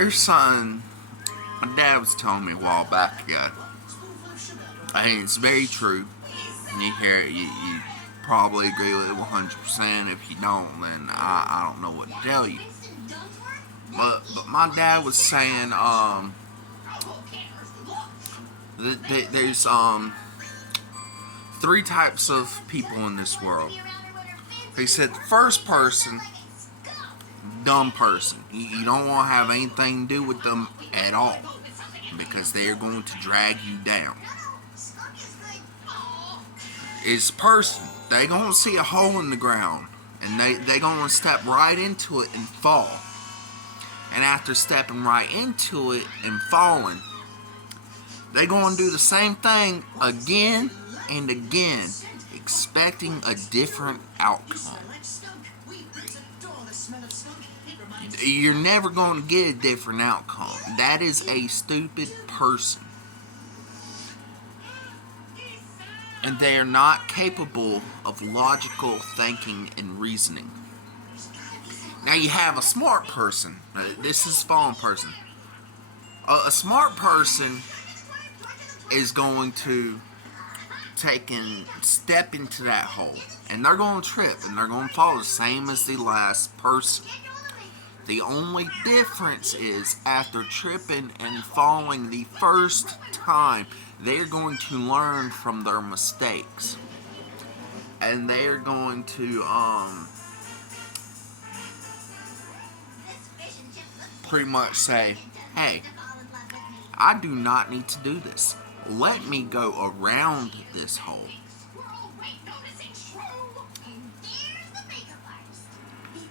There's something my dad was telling me a while back ago. And it's very true. And you hear it, you probably agree with it 100%. If you don't, then I don't know what to tell you. But my dad was saying there's three types of people in this world. He said the first person, dumb person. You don't want to have anything to do with them at all because they are going to drag you down. Is person, they gonna see a hole in the ground and they gonna step right into it and fall. And after stepping right into it and falling, they gonna do the same thing again and again, expecting a different outcome. You're never going to get a different outcome. That is a stupid person. And they are not capable of logical thinking and reasoning. Now you have a smart person. This is a fallen person. A smart person is going to take and step into that hole. And they're going to trip and they're going to fall the same as the last person. The only difference is after tripping and falling the first time, they're going to learn from their mistakes. And they're going to pretty much say, hey, I do not need to do this. Let me go around this hole.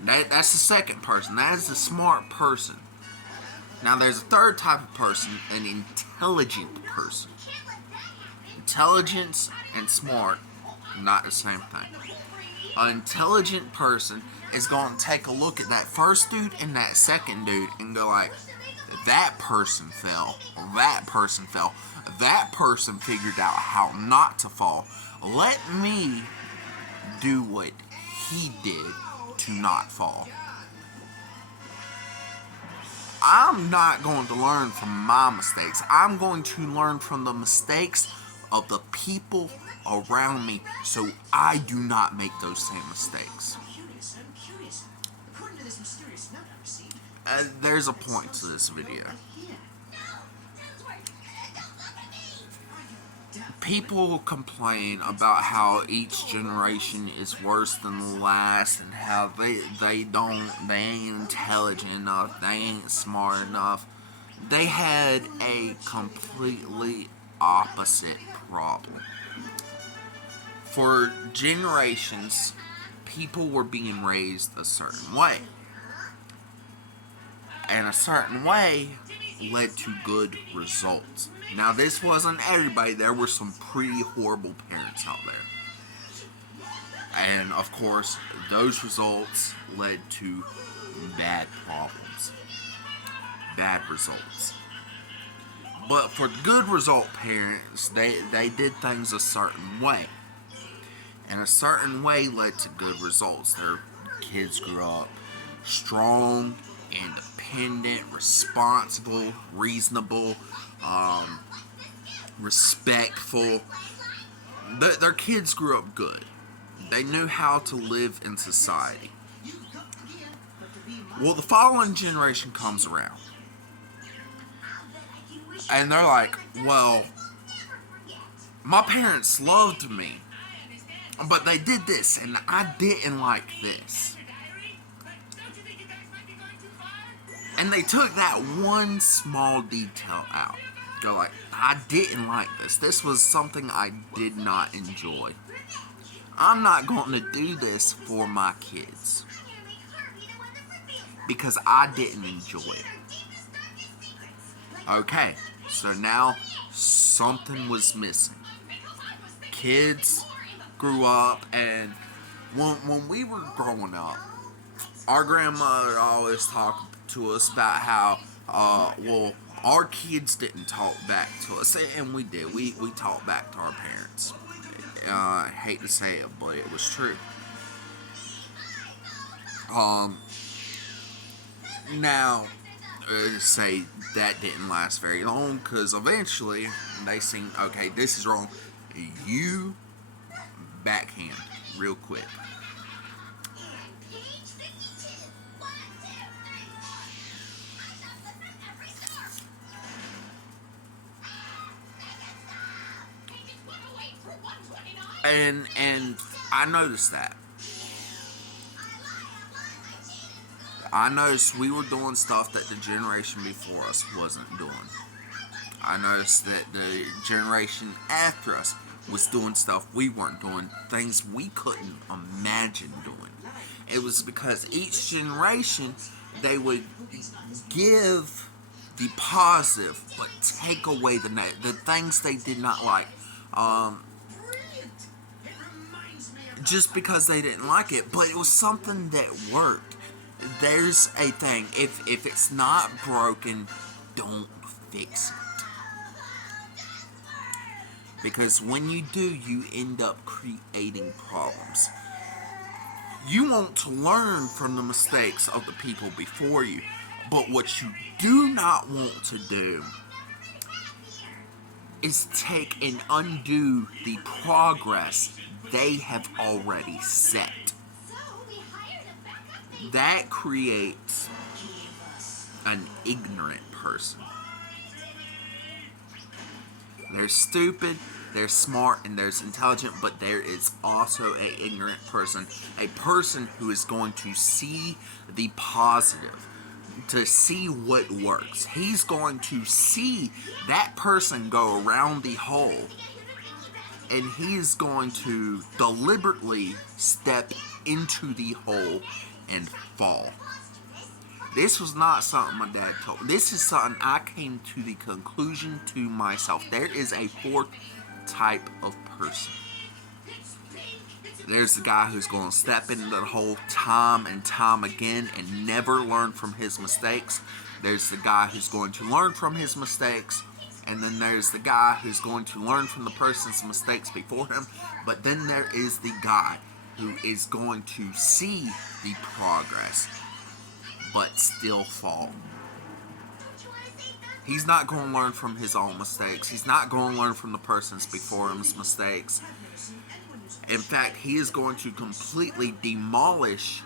That's the second person. That is the smart person. Now there's a third type of person, an intelligent person. Intelligence and smart, not the same thing. An intelligent person is going to take a look at that first dude and that second dude and go like, that person fell, that person fell, that person figured out how not to fall. Let me do what he did to not fall. I'm not going to learn from my mistakes. I'm going to learn from the mistakes of the people around me so I do not make those same mistakes. There's a point to this video. People complain about how each generation is worse than the last and how they ain't intelligent enough, they ain't smart enough. They had a completely opposite problem. For generations, people were being raised a certain way. And a certain way led to good results. Now, this wasn't everybody. There were some pretty horrible parents out there. And, of course, those results led to bad problems. Bad results. But for good result parents, they did things a certain way. And a certain way led to good results. Their kids grew up strong, independent, responsible, reasonable, respectful. Their kids grew up good. They knew how to live in society. Well, the following generation comes around. And they're like, well, my parents loved me, but they did this, and I didn't like this. And they took that one small detail out. Go like, I didn't like this. This was something I did not enjoy. I'm not going to do this for my kids. Because I didn't enjoy it. Okay, so now something was missing. Kids grew up, and when we were growing up, our grandmother always talked to us about how, our kids didn't talk back to us, and we did. We talked back to our parents. I hate to say it, but it was true. Now, say that didn't last very long, because eventually they seen, okay, this is wrong. You backhand real quick. And I noticed that. I noticed we were doing stuff that the generation before us wasn't doing. I noticed that the generation after us was doing stuff we weren't doing, things we couldn't imagine doing. It was because each generation, they would give the positive but take away the things they did not like. Just because they didn't like it, but it was something that worked. There's a thing, if it's not broken, don't fix it. Because when you do, you end up creating problems. You want to learn from the mistakes of the people before you, but what you do not want to do is take and undo the progress they have already set. That creates an ignorant person. There's stupid, there's smart, and there's intelligent, but there is also an ignorant person. A person who is going to see the positive, to see what works. He's going to see that person go around the hole, and he's going to deliberately step into the hole and fall. This was not something my dad told me. This is something I came to the conclusion to myself. There is a fourth type of person. There's the guy who's going to step into the hole time and time again and never learn from his mistakes. There's the guy who's going to learn from his mistakes. And then there's the guy who's going to learn from the person's mistakes before him. But then there is the guy who is going to see the progress but still fall. He's not going to learn from his own mistakes. He's not going to learn from the person's before him's mistakes. In fact, he is going to completely demolish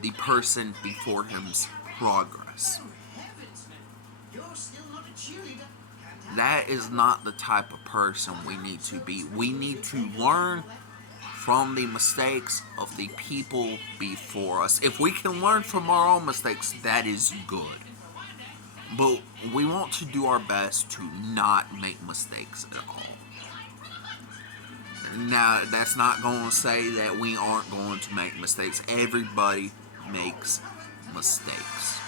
the person before him's progress. That is not the type of person we need to be. We need to learn from the mistakes of the people before us. If we can learn from our own mistakes, that is good. But we want to do our best to not make mistakes at all. Now, that's not going to say that we aren't going to make mistakes. Everybody makes mistakes.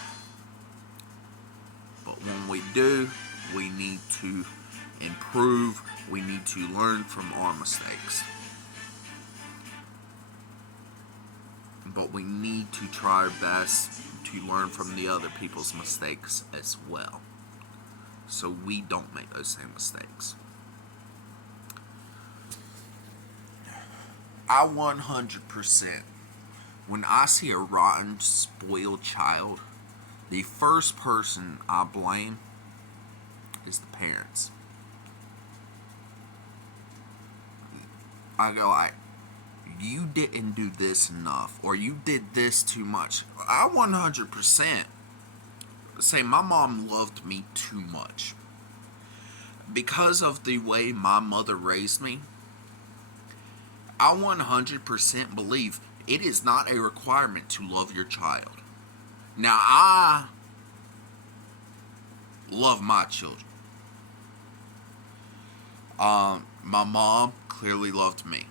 But when we do, we need to improve. We need to learn from our mistakes. But we need to try our best to learn from the other people's mistakes as well, so we don't make those same mistakes. I 100%, when I see a rotten, spoiled child, the first person I blame is the parents. I go like, you didn't do this enough, or you did this too much. I 100% say my mom loved me too much. Because of the way my mother raised me, I 100% believe it is not a requirement to love your child. Now, I love my children. My mom clearly loved me.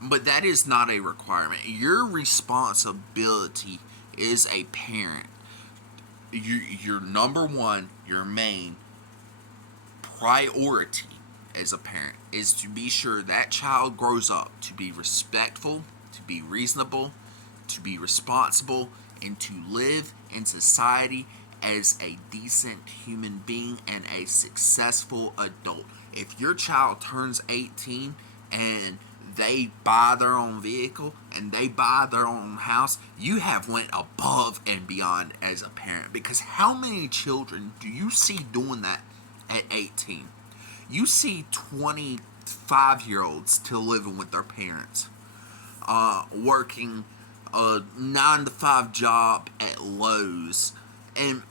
But that is not a requirement. Your responsibility as a parent, your number one, your main priority as a parent is to be sure that child grows up to be respectful, to be reasonable, to be responsible, and to live in society as a decent human being and a successful adult. If your child turns 18 and they buy their own vehicle and they buy their own house, you have went above and beyond as a parent. Because how many children do you see doing that at 18? You see 25-year-olds still living with their parents, working a 9 to 5 job at Lowe's. And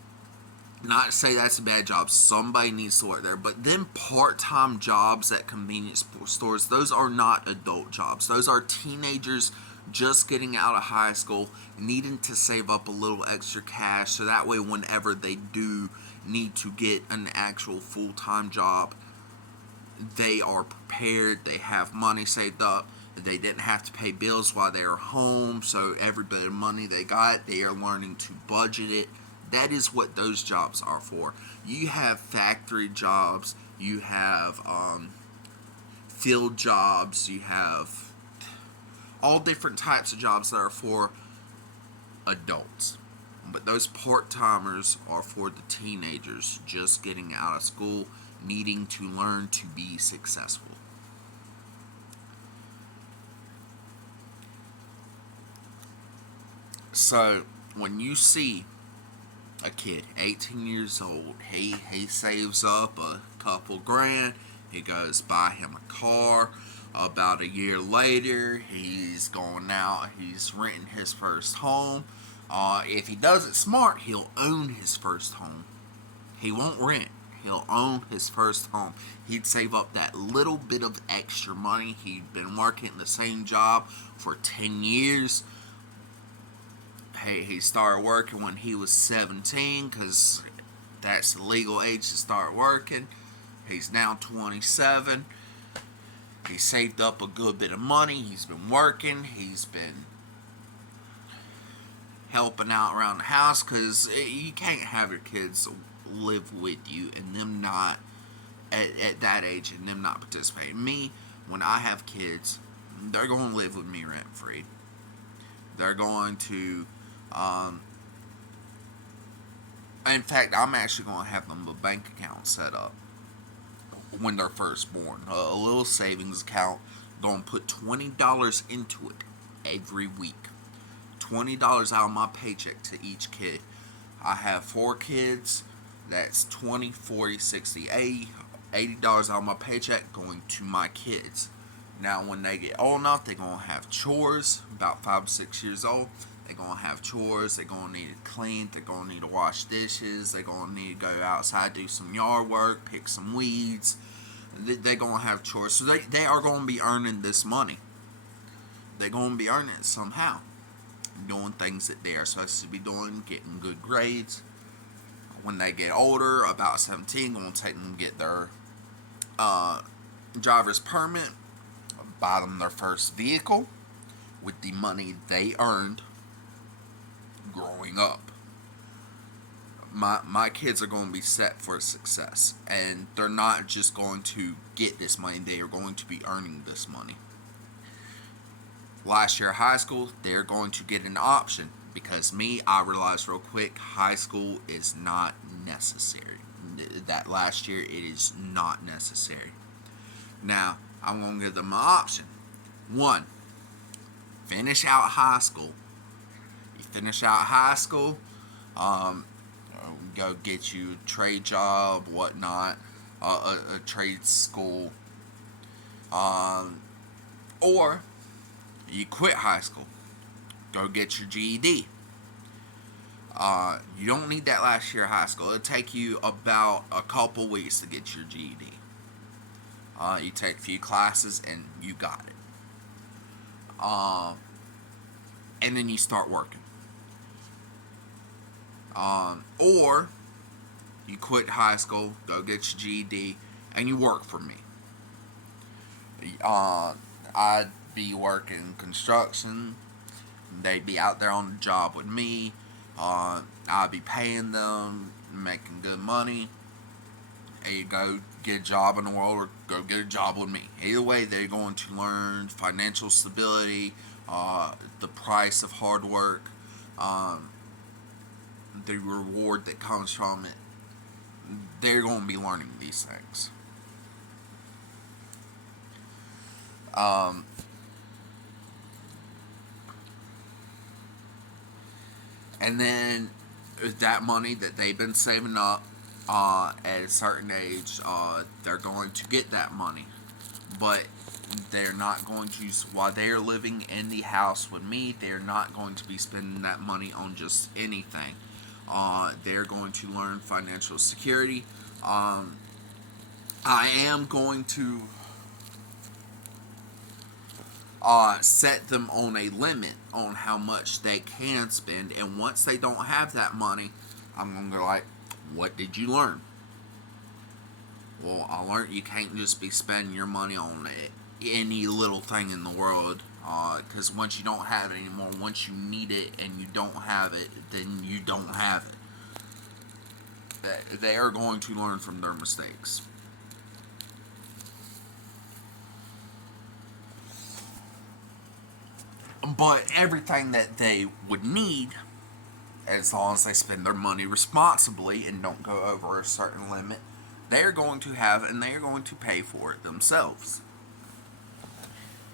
not to say that's a bad job, somebody needs to work there, but then part-time jobs at convenience stores, those are not adult jobs. Those are teenagers just getting out of high school, needing to save up a little extra cash, so that way whenever they do need to get an actual full-time job, they are prepared, they have money saved up, they didn't have to pay bills while they were home, so every bit of money they got, they are learning to budget it. That is what those jobs are for. You have factory jobs, you have field jobs, you have all different types of jobs that are for adults. But those part-timers are for the teenagers just getting out of school, needing to learn to be successful. So when you see a kid, 18 years old, he saves up a couple grand, he goes buy him a car. About a year later, he's going out, he's renting his first home. If he does it smart, he'll own his first home. He won't rent. He'll own his first home. He'd save up that little bit of extra money. He'd been working the same job for 10 years. He started working when he was 17 because that's the legal age to start working. He's now 27. He saved up a good bit of money. He's been working. He's been helping out around the house because you can't have your kids live with you and them not at that age and them not participating. Me, when I have kids, they're going to live with me rent free. They're going to in fact, I'm actually going to have them a bank account set up when they're first born. A little savings account. Going to put $20 into it every week. $20 out of my paycheck to each kid. I have 4 kids. That's 20, 40, 60, 80. $80 out of my paycheck going to my kids. Now, when they get old enough, they're going to have chores. About 5 to 6 years old, they're going to have chores. They're going to need to clean. They're going to need to wash dishes. They're going to need to go outside, do some yard work, pick some weeds. They're going to have chores. So they are going to be earning this money. They're going to be earning it somehow. Doing things that they are supposed to be doing, getting good grades. When they get older, about 17, going to take them to get their driver's permit, buy them their first vehicle with the money they earned growing up. My kids are going to be set for success, and they're not just going to get this money, they are going to be earning this money. Last year of high school, they're going to get an option, because I realized real quick, high school is not necessary. That last year, it is not necessary. Now, I'm going to give them an option. 1, finish out high school. You finish out high school, go get you a trade job, whatnot, a trade school, or you quit high school, go get your GED. You don't need that last year of high school. It'll take you about a couple weeks to get your GED. You take a few classes and you got it. And then you start working. Or you quit high school, go get your GED, and you work for me. I'd be working construction. They'd be out there on the job with me. I'd be paying them, making good money. And you go get a job in the world or go get a job with me. Either way, they're going to learn financial stability, the price of hard work, the reward that comes from it. They're going to be learning these things. And then that money that they've been saving up at a certain age, they're going to get that money. But they're not going to, while they're living in the house with me, they're not going to be spending that money on just anything. They're going to learn financial security. I am going to set them on a limit on how much they can spend. And once they don't have that money, I'm going to go like, what did you learn? Well, I learned you can't just be spending your money on any little thing in the world. Because once you don't have it anymore, once you need it and you don't have it, then you don't have it. They are going to learn from their mistakes. But everything that they would need, as long as they spend their money responsibly and don't go over a certain limit, they are going to have and they are going to pay for it themselves.